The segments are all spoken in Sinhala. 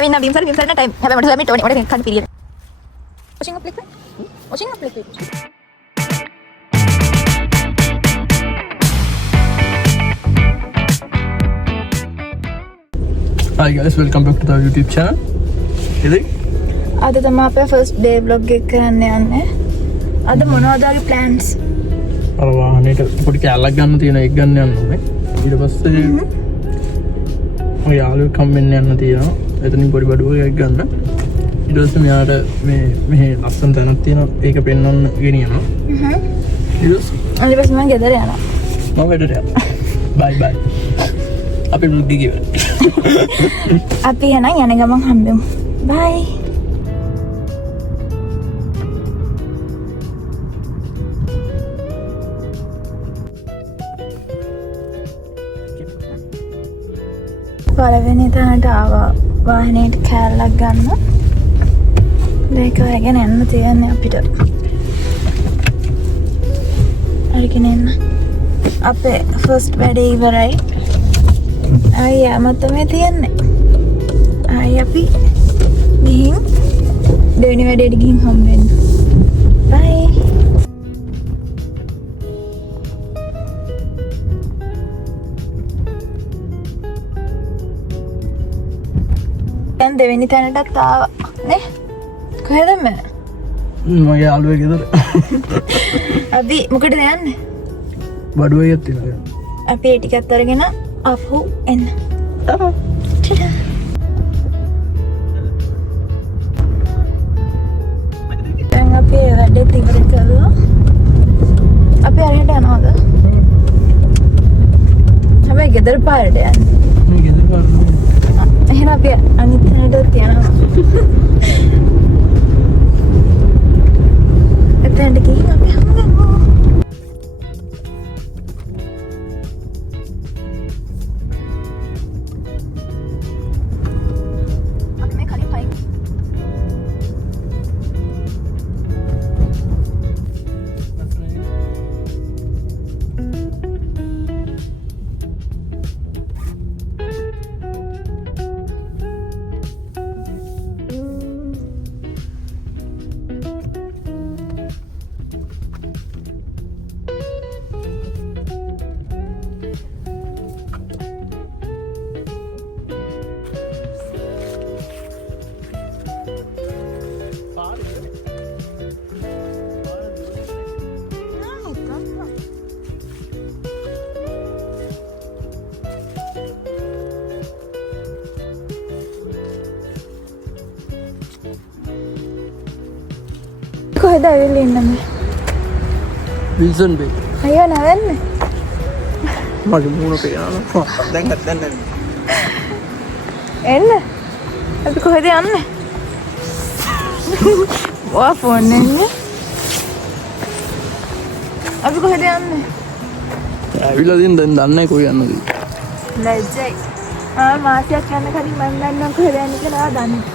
Winna Bimsar na time. Have a limit on what can period. Watching a click. Watching a click. Hi guys, welcome back to the YouTube channel. ඉතින් අද තමයි අපේ first day vlog එක කරන්න යන්නේ. අද මොනවද වගේ plans? අර වාහනේට පොඩි කැලක් ගන්න තියෙන එක ගන්න යන්න ඕනේ. ඊට පස්සේ ඔය යාළුවෙක් හම්බෙන්න යන්න තියෙනවා. එතනින් පොඩි බඩුවක් එකක් ගන්න. ඊට පස්සේ මෙයාට මේ ලස්සන තැනක් තියෙනවා. ඒක පෙන්වන්න ගෙනියනවා. ඊට පස්සේ මම ගෙදර යනවා. මම වැඩට යනවා. bye bye. අපි vlog එක ඉවරයි. අපි යන ගමන් හම්බෙමු. bye. පළවෙනි තැනට ආවා වාහනේට කෑල්ලක් ගන්න. ඒක අරගෙන යන්න තියන්නේ අපිට. අරගෙන එන්න. අපේ ෆස්ට් වැඩේ ඉවරයි. අයියා මම තමයි තියන්නේ. අපි ගිහින් දෙවෙනි වැඩේට ගිහින් හම්බෙන්න. bye. දැන් දෙවෙනි තැනටත් ආවා නේ. කොහෙද මේ? මගේ යාළුවෙක් ගෙදර. අපි මොකටද යන්නේ? බඩුවයක් තියෙනවා. අපි ඒ ටිකත් අරගෙන අපහු එන්න. දැන් අපි වැඩේ ඉවර කළා. අපි අරහෙට යනවාද? හැබැයි ගෙදර පාරට යන්නේ. මේ ගෙදර පාරට. එහෙනම් අපි අනිත් තැනට යනවා. එතනට ගිහින් අපි හම්බෙමු. අපි මේ කලින් පයින් කොහෙද ඇවිල්ලා ඉන්නේ? විල්සන් බේ. අයියෝ නැවෙන්නේ. මගේ මූණ පේනවා. දැන් නැහැ. එන්න. අපි කොහෙද යන්නේ? වා ෆෝන් එකනේ. අපි කොහෙද යන්නේ? ඇවිල්ලා දින් දැන් දන්නේ කොයි යන්නද? ලැජ්ජයි. මාසයක් යන කලින් මම දන්නම් කොහෙද යන්නේ කියලා දන්නේ.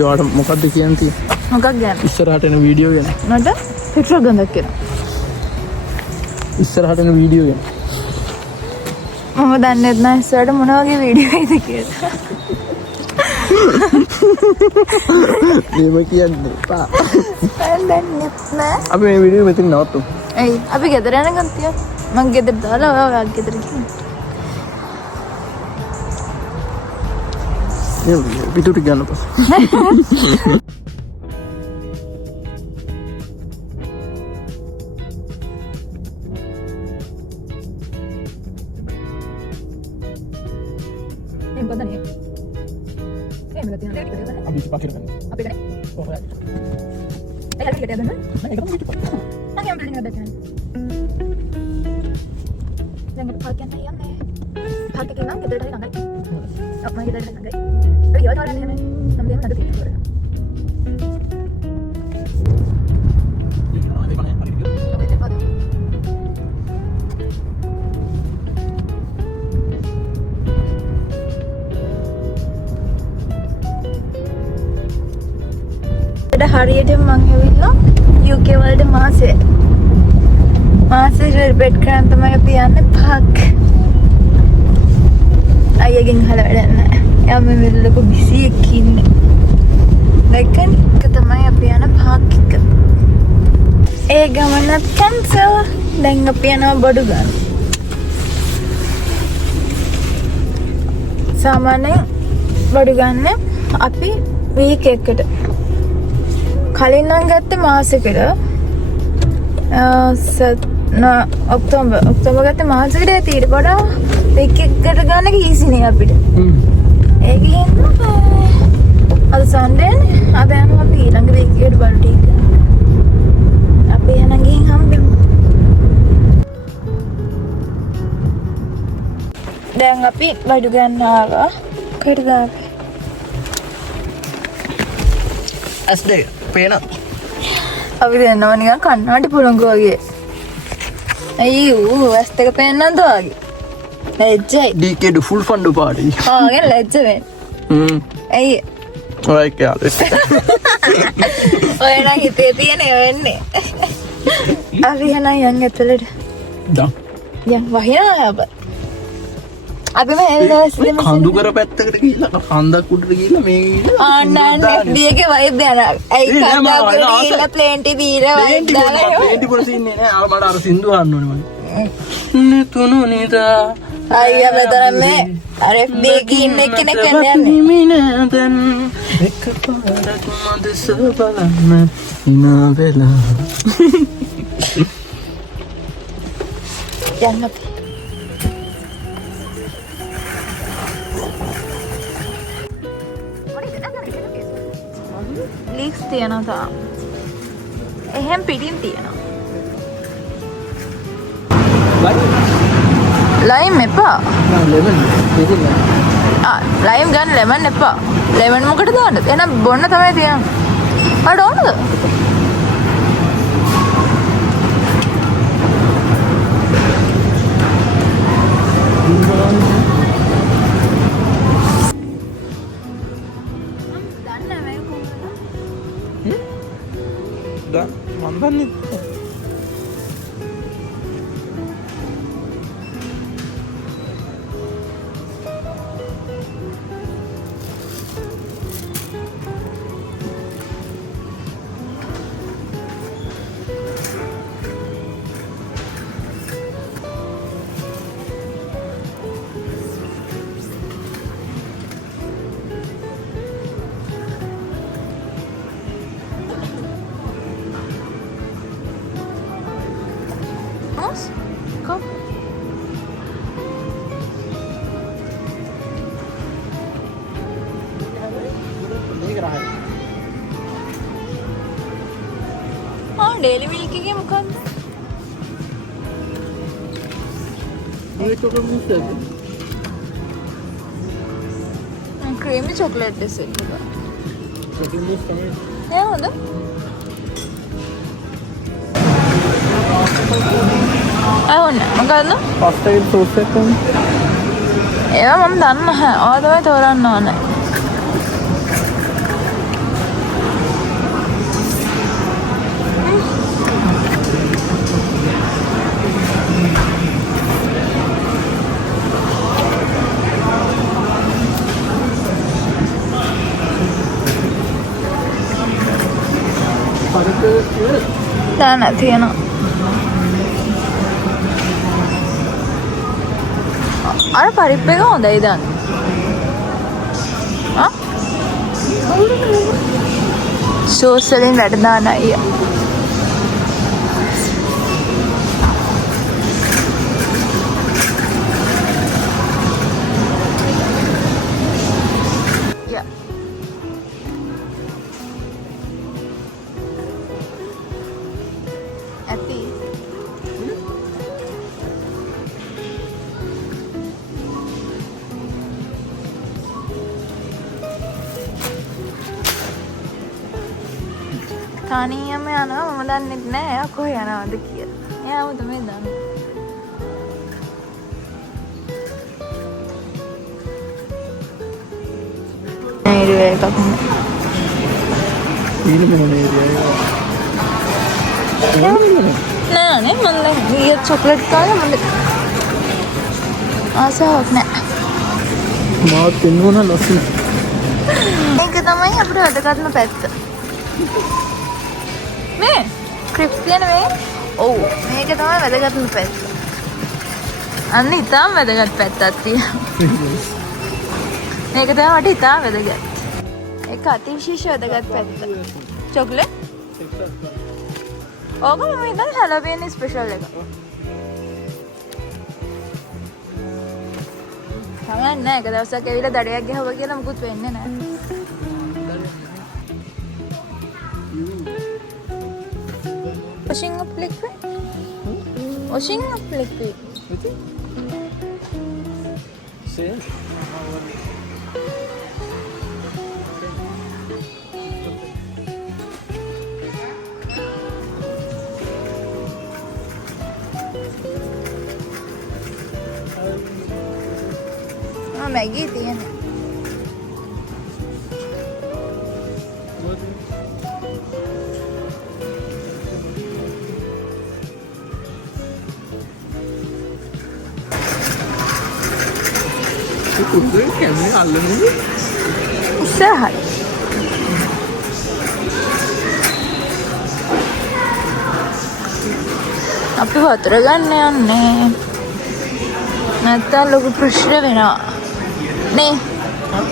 ඒවට මොකද්ද කියන්නේ? මොකක් ගැන? ඉස්සරහට එන වීඩියෝ ගැන. මට පෙට්‍රල් ගඳක් එනවා. ඉස්සරහට එන වීඩියෝ ගැන. මම දන්නේ නැහැ ඉස්සරහට මොන වගේ වීඩියෝ එකද කියලා. මේව කියන්නේ පා. මම දන්නේ නැහැ. අපි මේ වීඩියෝ මෙතන නවත්තමු. එයි අපි ගෙදර යනකම් තියමු. මං ගෙදර දාලා ඔයා ගෙදර ගිහින්. පිටුට ගන්න පස්සේ. අපි පාකිර ගන්න. අපි ගන්නේ. කොහොමද? එයාට ටිකට් ගන්න. මම ඒක තමයි පිටු. මම යම් බිල්ඩින් එකකට යන්න. දැන් මට පාක් යන්න යන්නේ. පාක් එකේ නම් ගෙදරට හරි ළඟයි. මම ගෙදරට ළඟයි. අපි යවලා යන්නේ නැහැ. නම් දෙන්න නඩ තියෙනවා. හරියට මං ඇවිල්ලා UK වලට මාසේ සෙලිබ්‍රේට් කරන්න තමයි අපි යන්නේ පාක්. එකෙන් අහලා වැඩක් නැහැ. එයා මේ වෙලෙක බිසි එකක් ඉන්නේ. දැක්කනේ? ඒක තමයි අපි යන පාක් එක. ඒ ගමනත් කැන්සල්. දැන් අපි යනවා බඩු ගන්න. සාමාන්‍යයෙන් බඩු ගන්න අපි වීක් එකකට කලින් නම් ගත්ත මාසෙකට ඔක්තෝබර් ගත්ත මාසෙකට ඊට වඩා වීක් එකකට ගන්න එක ඊසි නේ අපිට. ඒක හින්දා අද සන්ඩේනේ. අද යනවා අපි ඊළඟ වීක් එකට බඩු ටික ගන්න. අපි යන ගිහින් හම්බෙමු. දැන් අපි බඩු ගන්න ආවා. කොහෙද ආවේ? ඇස් දෙක පේන. අපි දෙන්නවා නිකන් කන්නාඩි පුළඟ වගේ. අයියෝ ඇස් දෙක පේන්නද වගේ. ලැජ්ජයි. DK full fund party. ගෙන ලැජ්ජ වෙන්නේ. ඇයි? ඔය කාලේ. ඔය නම් හිතේ තියෙන වෙන්නේ. අපි යන යන් ඇතුළට. දැන් යන් වහිනා අපි මේ එල්ලස්දෙම කඳු කර පැත්තකට ගිහිල්ලා කන්දක් උඩට ගිහිල්ලා මේ ආන්නන් FB එකේ වයිබ් යනවා. ඇයි කන්දක් උඩට ගිහිල්ලා ප්ලේන්ටි බීලා වයිබ් දාලා ප්ලේන්ටි පොර සීන්නේ නෑ. ආ මට අර සින්දු අහන්න ඕනේ මම. නෙතුණු නිදා අයියා මෙතන මේ අර FB එකේ ඉන්න කෙනෙක් යන්නේ. මිනදන් එකපාරක් මදස බලන්න නාවෙලා යන්න අපි. ලීක්ස් තියනවා තාම. එහෙම් පිටින් තියෙනවා. ලයිම් එපා. ලෙමන් දෙකක්. ලයිම් ගන්න ලෙමන් එපා. ලෙමන් මොකටද දාන්නේ? එහෙනම් බොන්න තමයි තියන්නේ. අර ඕනද? මන් දන්නේ Kom. डेली मिल्क के मुकाम क्रीमी चॉकलेट जैसे क्या होता මොකද්ද? පස්ටා එක සෝස් එකක් තමයි. ඒවා මම දන්නේ නැහැ. ඔයා තමයි තෝරන්න ඕනේ. දැන් තියෙනවා. අර පරිප් එක හොඳයි දැන්. සෝස් වලින් වැඩ දාන අයියා. තනියම යනවා මම දන්නේ නැහැ එයා කොහෙ යනවද කියලා. එයාම තමයි දන්නේ. ඒරියා එකක් නෙමෙයි. නෑ නේ මම දැන් ඊයේ චොක්ලට් කාලා මම ආසාවක් නෑ. මාත් පෙන්වන ලස්සන. මේක තමයි අපිට වැදගත්ම පැත්ත. මේ ක්‍රිප්ස් කියන මේ. ඔව් මේක තමයි වැදගත්ම පැත්ත. අන්න ඉතාම වැදගත් පැත්තක් තියෙනවා. මේක තමයි මට ඉතාම වැදගත්. ඒක අතිවිශේෂ වැදගත් පැත්ත. චොක්ලට්. ඕක මම හිතන්නේ හැලෝවින් ස්පෙෂල් එක. තමයි නෑ එක දවසක් ඇවිල්ලා දඩයක් ගහුවා කියලා මුකුත් වෙන්නේ නෑ. Washing up liquid? Washing up liquid. Same. Maggie තියෙන්නේ. කුඩේ කැමේ අල්ලන්නේ ඉස්සරහට. අපි වතුර ගන්න යන්නේ. නැත්තම් ලොකු ප්‍රශ්න වෙනවා. නේ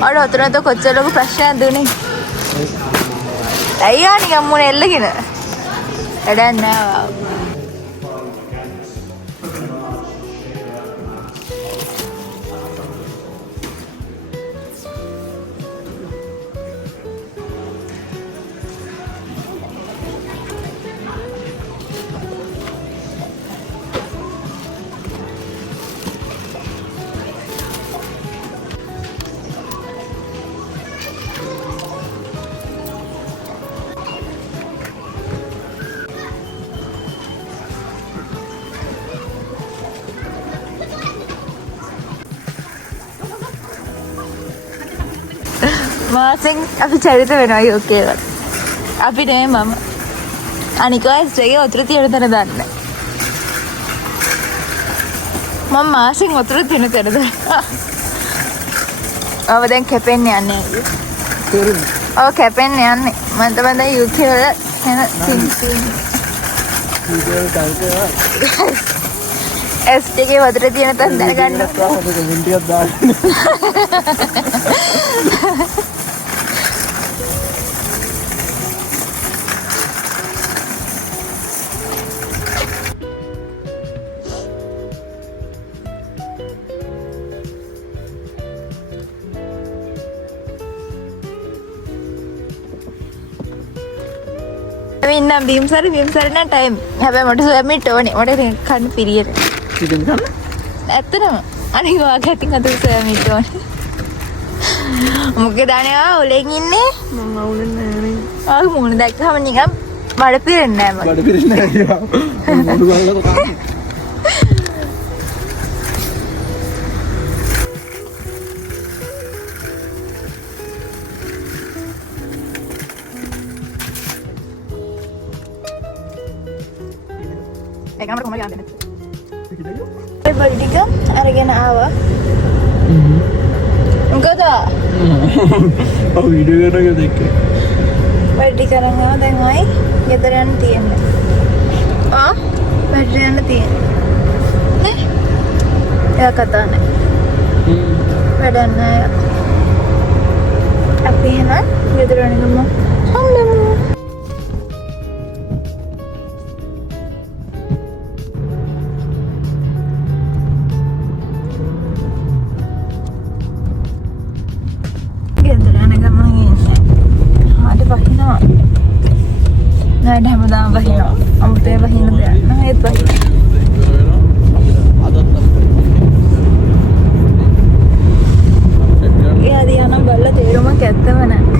අර වතුරට කොච්චර ලොකු ප්‍රශ්නයක් දුන්නේ. අයියා නිකන් මොන එල්ලගෙන. වැඩක් නෑ. මාසෙන් අපි චරිත වෙනවා යෝකේ වල. අපි නේ මම. අනික ඇස්ට්‍රේගේ වතුර තියෙන තැන දන්නේ. මම මාසෙන් වතුර තියෙන තැන දන්නවා. දැන් කැපෙන්න යන්නේ. ඔව් කැපෙන්න යන්නේ. මම තමයි යෝකේ වල එන තින්. ඇස්ට්‍රේගේ වතුර තියෙන තැන දැනගන්න. ටිකක් දාන්න. ඉන්න බීම්සරි නම් ටයිම්. හැබැයි මට සොයමිට ඕනේ. මට කන්න පිරියට. ඉතින් ගන්න. ඇත්තටම අනික වාගේ අතින් අත සොයමිට ඕනේ. මොකද අනේ ඔලෙන් ඉන්නේ. මම අවුලන්නේ නෑ නේ. ආ මොන දැක්කම නිකන් බඩ පිරෙන්නේ නෑ මට. බඩ පිරෙන්නේ නෑ කියලා. මොඩු ගාලා කතා. ඒක අපිට කොහමද යන්නේ? ඒ බල්ටික අරගෙන ආවා. මොකද? ඔව් වීඩියෝ කරනක දෙක්කේ. බල්ටික අරන් ආවා දැන් ආයි ගෙදර යන්න තියෙන්නේ. බල්ටි යන්න තියෙන්නේ. නේ? එයා කතා නැහැ. වැඩක් නැහැ. අපි එහෙනම් ගෙදර යන්නම හම්බෙමු. නෑ හැමදාම වහිනවා. අමුතේ වහින දෙයක් නෑ ඒත් වහිනවා. ඒ ආදී යන බල්ල තේරුමක් ඇත්තම නෑ.